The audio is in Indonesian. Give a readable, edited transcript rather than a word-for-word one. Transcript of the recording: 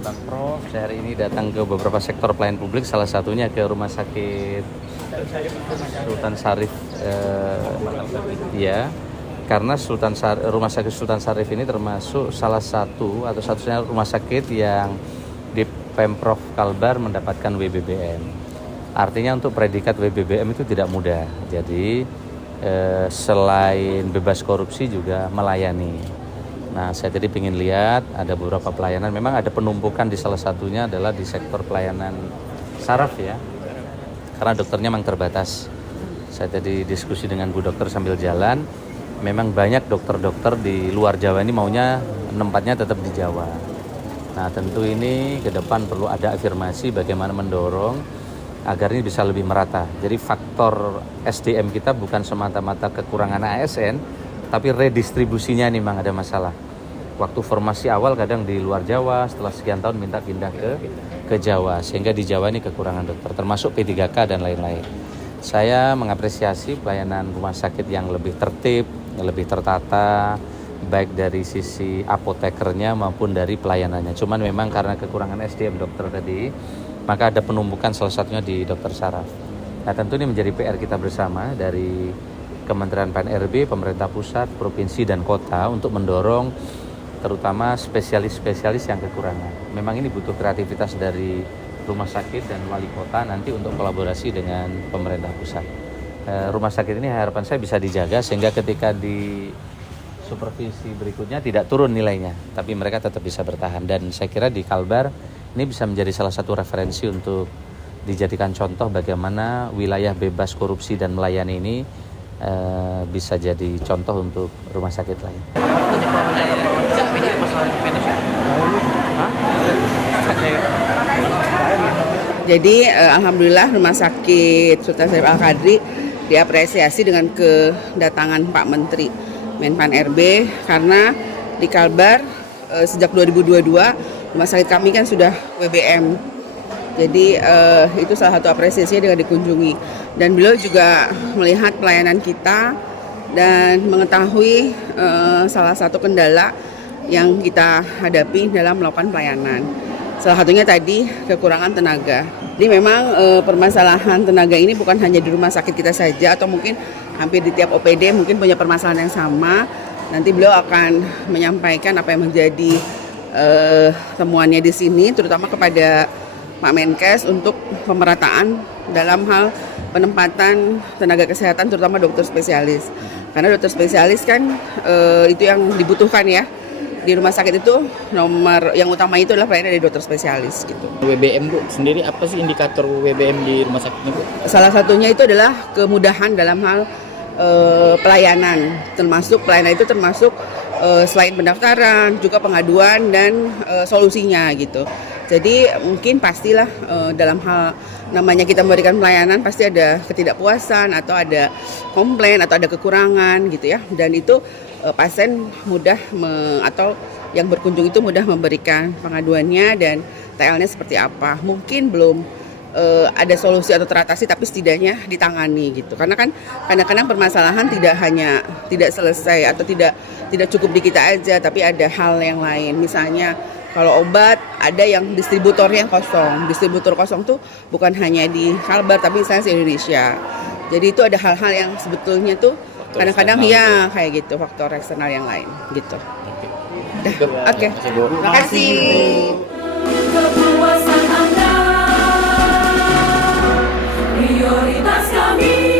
Bang Prof. Saya hari ini datang ke beberapa sektor pelayanan publik, salah satunya ke Rumah Sakit Sultan Syarif. Ya, karena Rumah Sakit Sultan Syarif ini termasuk salah satu atau satunya rumah sakit yang di Pemprov Kalbar mendapatkan WBBM. Artinya untuk predikat WBBM itu tidak mudah. Jadi selain bebas korupsi juga melayani. Nah, saya tadi ingin lihat ada beberapa pelayanan. Memang ada penumpukan di salah satunya adalah di sektor pelayanan saraf ya. Karena dokternya memang terbatas. Saya tadi diskusi dengan Bu Dokter sambil jalan. Memang banyak dokter-dokter di luar Jawa ini maunya tempatnya tetap di Jawa. Nah, tentu ini ke depan perlu ada afirmasi bagaimana mendorong agar ini bisa lebih merata. Jadi faktor SDM kita bukan semata-mata kekurangan ASN, tapi redistribusinya nih memang ada masalah. Waktu formasi awal kadang di luar Jawa, setelah sekian tahun minta pindah ke Jawa, sehingga di Jawa ini kekurangan dokter, termasuk P3K dan lain-lain. Saya mengapresiasi pelayanan rumah sakit yang lebih tertib, yang lebih tertata, baik dari sisi apotekernya maupun dari pelayanannya. Cuman memang karena kekurangan SDM dokter tadi, maka ada penumpukan salah satunya di dokter saraf. Nah, tentu ini menjadi PR kita bersama dari Kementerian PAN-RB, pemerintah pusat, provinsi, dan kota untuk mendorong terutama spesialis-spesialis yang kekurangan. Memang ini butuh kreativitas dari rumah sakit dan wali kota nanti untuk kolaborasi dengan pemerintah pusat. Rumah sakit ini harapan saya bisa dijaga sehingga ketika di supervisi berikutnya tidak turun nilainya, tapi mereka tetap bisa bertahan. Dan saya kira di Kalbar ini bisa menjadi salah satu referensi untuk dijadikan contoh bagaimana wilayah bebas korupsi dan melayani ini bisa jadi contoh untuk rumah sakit lain. Jadi alhamdulillah Rumah Sakit Sultan Syarif Al-Qadri diapresiasi dengan kedatangan Pak Menteri Menpan RB karena di Kalbar sejak 2022 rumah sakit kami kan sudah WBM. Jadi itu salah satu apresiasinya dengan dikunjungi. Dan beliau juga melihat pelayanan kita dan mengetahui salah satu kendala yang kita hadapi dalam melakukan pelayanan. Salah satunya tadi kekurangan tenaga. Jadi memang permasalahan tenaga ini bukan hanya di rumah sakit kita saja atau mungkin hampir di tiap OPD mungkin punya permasalahan yang sama. Nanti beliau akan menyampaikan apa yang menjadi temuannya di sini, terutama kepada Pak Menkes untuk pemerataan dalam hal penempatan tenaga kesehatan terutama dokter spesialis. Karena dokter spesialis kan itu yang dibutuhkan ya. Di rumah sakit itu nomor yang utama itu adalah pelayanan dari dokter spesialis gitu. WBM Bu, sendiri apa sih indikator WBM di rumah sakitnya Bu? Salah satunya itu adalah kemudahan dalam hal pelayanan. Pelayanan itu termasuk selain pendaftaran juga pengaduan dan solusinya gitu. Jadi mungkin pastilah dalam hal namanya kita memberikan pelayanan pasti ada ketidakpuasan atau ada komplain atau ada kekurangan gitu ya. Dan itu pasien mudah atau yang berkunjung itu mudah memberikan pengaduannya dan TL-nya seperti apa. Mungkin belum ada solusi atau teratasi tapi setidaknya ditangani gitu. Karena kan kadang-kadang permasalahan tidak selesai atau tidak cukup di kita aja tapi ada hal yang lain. Misalnya kalau obat ada yang distributornya kosong. Distributor kosong tuh bukan hanya di Kalbar tapi misalnya di Indonesia. Jadi itu ada hal-hal yang sebetulnya tuh kadang-kadang ya kayak gitu faktor eksternal yang lain gitu. Oke. Terima kasih. Kepuasan Anda prioritas kami.